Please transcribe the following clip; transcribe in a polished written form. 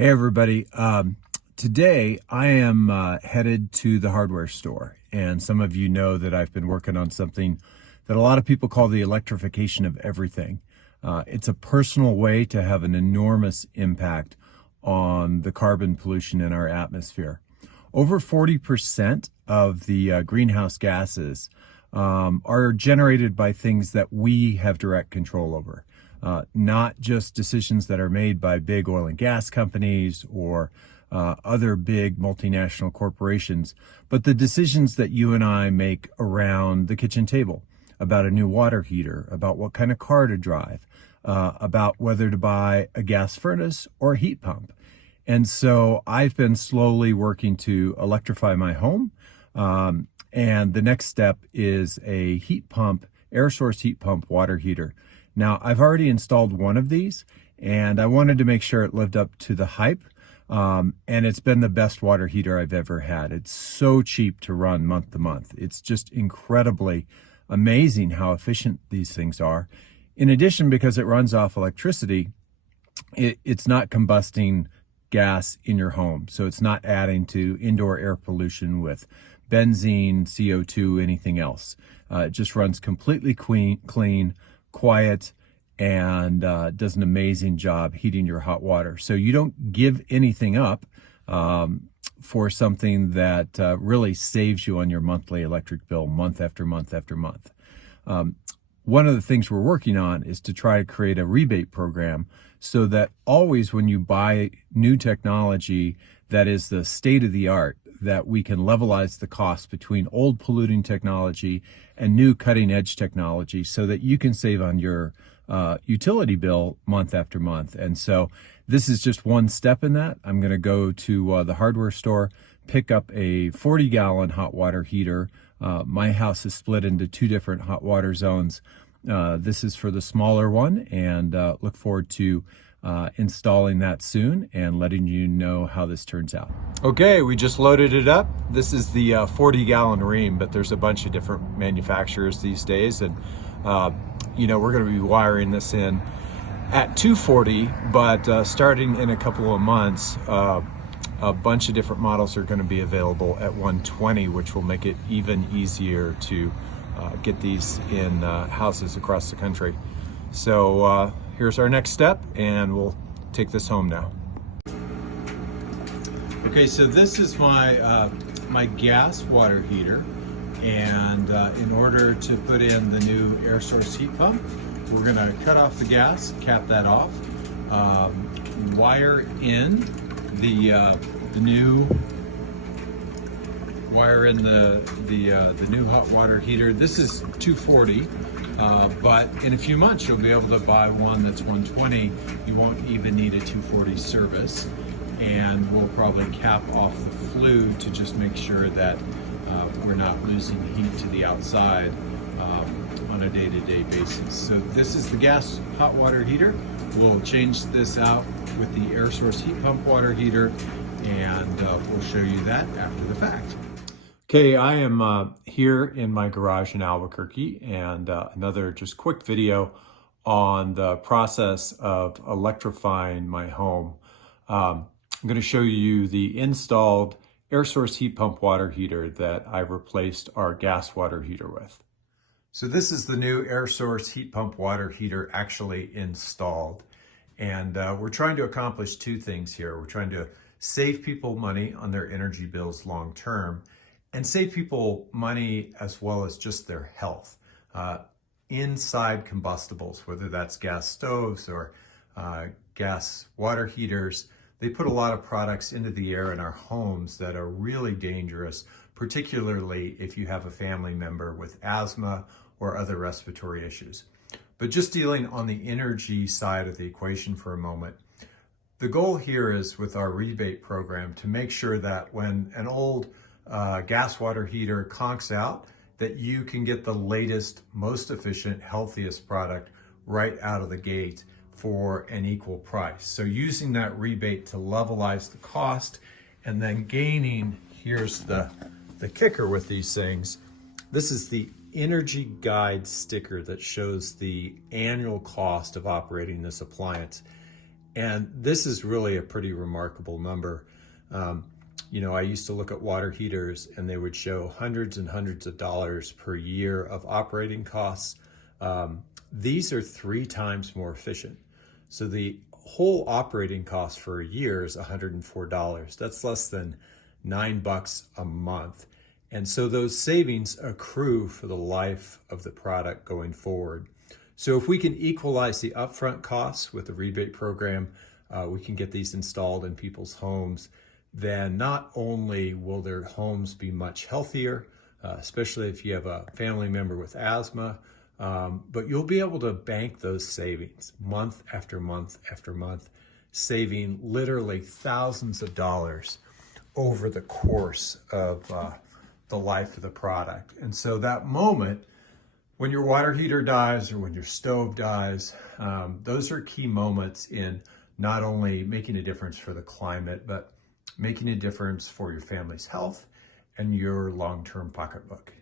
Hey everybody, today I am headed to the hardware store, and some of you know that I've been working on something that a lot of people call the electrification of everything. It's a personal way to have an enormous impact on the carbon pollution in our atmosphere. Over 40% of the greenhouse gases are generated by things that we have direct control over. Not just decisions that are made by big oil and gas companies or other big multinational corporations, but the decisions that you and I make around the kitchen table, about a new water heater, about what kind of car to drive, about whether to buy a gas furnace or a heat pump. And so I've been slowly working to electrify my home. And the next step is a heat pump, air source heat pump water heater. Now, I've already installed one of these, and I wanted to make sure it lived up to the hype, and it's been the best water heater I've ever had. It's so cheap to run month to month. It's just incredibly amazing how efficient these things are. In addition, because it runs off electricity, it's not combusting gas in your home, so it's not adding to indoor air pollution with benzene, CO2, anything else. It just runs completely clean, quiet, and does an amazing job heating your hot water. So you don't give anything up for something that really saves you on your monthly electric bill month after month after month. One of the things we're working on is to try to create a rebate program so that always when you buy new technology that is the state of the art, that we can levelize the cost between old polluting technology and new cutting edge technology so that you can save on your utility bill month after month. And so this is just one step in that. I'm going to go to the hardware store, pick up a 40-gallon hot water heater. My house is split into two different hot water zones. This is for the smaller one, and look forward to installing that soon and letting you know how this turns out. Okay, we just loaded it up. This is the 40-gallon ream, but there's a bunch of different manufacturers these days, and you know, we're going to be wiring this in at 240, but starting in a couple of months, a bunch of different models are going to be available at 120, which will make it even easier to get these in houses across the country. So here's our next step, and we'll take this home now. Okay, so this is my my gas water heater, and in order to put in the new air source heat pump, we're gonna cut off the gas, cap that off, wire in the new hot water heater. This is 240. But in a few months, you'll be able to buy one that's 120. You won't even need a 240 service. And we'll probably cap off the flue to just make sure that we're not losing heat to the outside on a day-to-day basis. So this is the gas hot water heater. We'll change this out with the air source heat pump water heater, and we'll show you that after the fact. Okay, I am here in my garage in Albuquerque, and another just quick video on the process of electrifying my home. I'm going to show you the installed air source heat pump water heater that I replaced our gas water heater with. So this is the new air source heat pump water heater actually installed. And we're trying to accomplish two things here. We're trying to save people money on their energy bills long term, and save people money as well as just their health. Inside combustibles, whether that's gas stoves or gas water heaters, they put a lot of products into the air in our homes that are really dangerous, particularly if you have a family member with asthma or other respiratory issues. But just dealing on the energy side of the equation for a moment, the goal here is with our rebate program to make sure that when an old gas water heater conks out, that you can get the latest, most efficient, healthiest product right out of the gate for an equal price. So using that rebate to levelize the cost, and then gaining, here's the kicker with these things. This is the Energy Guide sticker that shows the annual cost of operating this appliance. And this is really a pretty remarkable number. I used to look at water heaters and they would show hundreds and hundreds of dollars per year of operating costs. These are 3 times more efficient. So the whole operating cost for a year is $104. That's less than $9 a month. And so those savings accrue for the life of the product going forward. So if we can equalize the upfront costs with the rebate program, we can get these installed in people's homes. Then not only will their homes be much healthier, especially if you have a family member with asthma, but you'll be able to bank those savings month after month after month, saving literally thousands of dollars over the course of the life of the product. And so that moment when your water heater dies or when your stove dies, those are key moments in not only making a difference for the climate, but making a difference for your family's health and your long-term pocketbook.